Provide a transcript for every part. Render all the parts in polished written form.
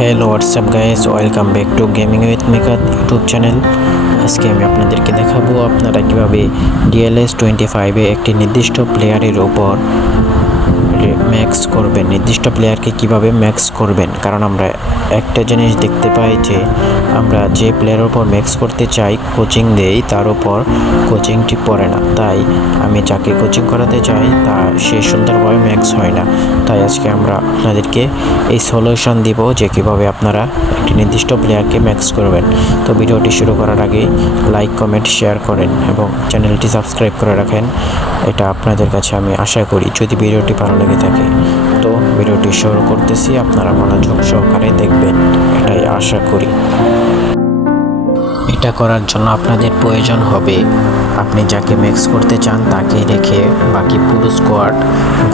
Hello WhatsApp guys, welcome back to gaming with Mikat YouTube channel. আজকে আমি আপনাদেরকে দেখাবো আপনারা কীভাবে DLS-25-এ একটি নির্দিষ্ট প্লেয়ারের ওপর ম্যাক্স করবেন, নির্দিষ্ট প্লেয়ারকে কিভাবে ম্যাক্স করবেন। কারণ আমরা একটা জিনিস দেখতে পাই যে আমরা যে প্লেয়ারের ওপর ম্যাক্স করতে চাই, কোচিং দেই, তার ওপর কোচিংটি পড়ে না। তাই আমি যাকে কোচিং করাতে চাই তা সে সুন্দরভাবে ম্যাক্স হয় না। তাই আজকে আমরা আপনাদেরকে এই সলিউশন দিব যে কীভাবে আপনারা একটি নির্দিষ্ট প্লেয়ারকে ম্যাক্স করবেন। তো ভিডিওটি শুরু করার আগে লাইক, কমেন্ট, শেয়ার করেন এবং চ্যানেলটি সাবস্ক্রাইব করে রাখেন। এটা আপনাদের কাছে আমি আশা করি যদি ভিডিওটি ভালো লেগে থাকে। তো ভিডিওটি শুরু করতেছি, আপনারা মনোযোগ সহকারে দেখবেন, এটাই আশা করি। এটা করার জন্য আপনাদের প্রয়োজন হবে আপনি যাকে ম্যাক্স করতে চান তাকে রেখে বাকি পুরো স্কোয়াড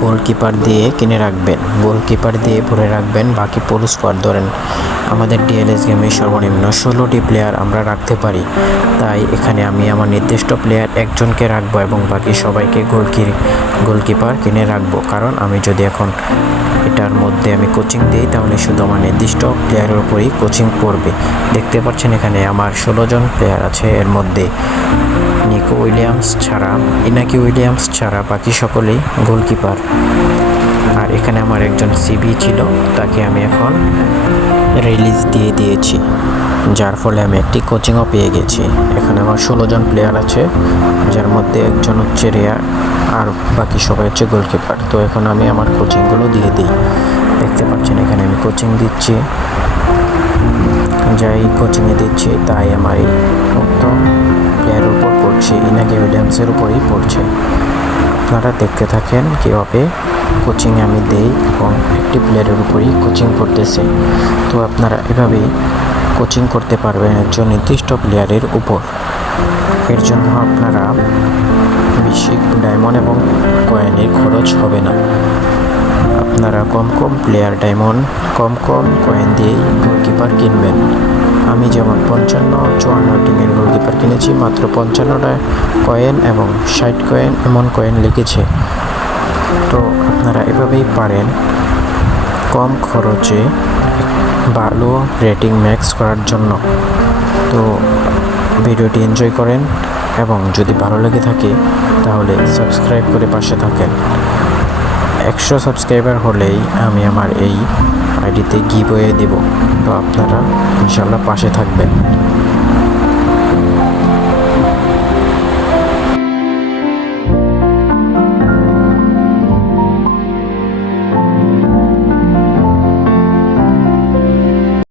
গোলকিপার দিয়ে কিনে রাখবেন, গোলকিপার দিয়ে ভরে রাখবেন। বাকি পুরো স্কোয়াড ধরেন আমাদের ডিএলএস গেমে সর্বনিম্ন 16টি প্লেয়ার আমরা রাখতে পারি। তাই এখানে আমি আমার নির্দিষ্ট প্লেয়ার একজনকে রাখবো এবং বাকি সবাইকে গোলকিপার কিনে রাখবো। কারণ আমি যদি এখন এটার মধ্যে আমি কোচিং দিই তাহলে শুধু আমার নির্দিষ্ট প্লেয়ারের উপরেই কোচিং পড়বে। দেখতে পাচ্ছেন এখানে আমার 16 জন প্লেয়ার আছে, এর মধ্যে ইনাকি উইলিয়ামস ছাড়া বাকি সকলেই গোলকিপার। আর এখানে আমার একজন সিবি ছিল, তাকে আমি এখন রিলিজ দিয়ে দিয়েছি, যার ফলে আমি একটি কোচিংও পেয়ে গেছি। এখানে আমার 16 জন প্লেয়ার আছে, যার মধ্যে একজন হচ্ছে রেয়ার আর বাকি সবাই হচ্ছে গোলকিপার। তো এখন আমি আমার কোচিংগুলো দিয়ে দিই। দেখতে পাচ্ছেন এখানে আমি কোচিং দিচ্ছি, যাই কোচিংয়ে দিচ্ছি তাই আমার এই মুক্ত প্লেয়ারের উপর পড়ছে, ইনাকি উইলিয়ামসের উপরেই পড়ছে। আপনারা দেখতে থাকেন কীভাবে কোচিংয়ে আমি দেই এবং একটি প্লেয়ারের উপরেই কোচিং পড়তেছে। তো আপনারা এভাবেই কোচিং করতে পারবেন একজন নির্দিষ্ট প্লেয়ারের উপর। এর জন্য আপনারা বেশি ডায়মন্ড এবং কয়েনের খরচ হবে না। আপনারা কম ডায়মন্ড কম কয়েন দিয়েই গোলকিপার কিনবেন। আমি যেমন 55-54 টিমের গোলকিপার কিনেছি মাত্র 55টা কয়েন এবং 60 কয়েন, এমন কয়েন লেগেছে। তো আপনারা এভাবেই পারেন কম খরচে ভালো রেটিং ম্যাক্স করার জন্য। তো ভিডিওটি এনজয় করেন এবং যদি ভালো লেগে থাকে তাহলে সাবস্ক্রাইব করে পাশে থাকেন। 100 সাবস্ক্রাইবার হলেই আমি আমার এই আইডিতে গিভওয়ে দেব। তো আপনারা ইনশাল্লাহ পাশে থাকবেন।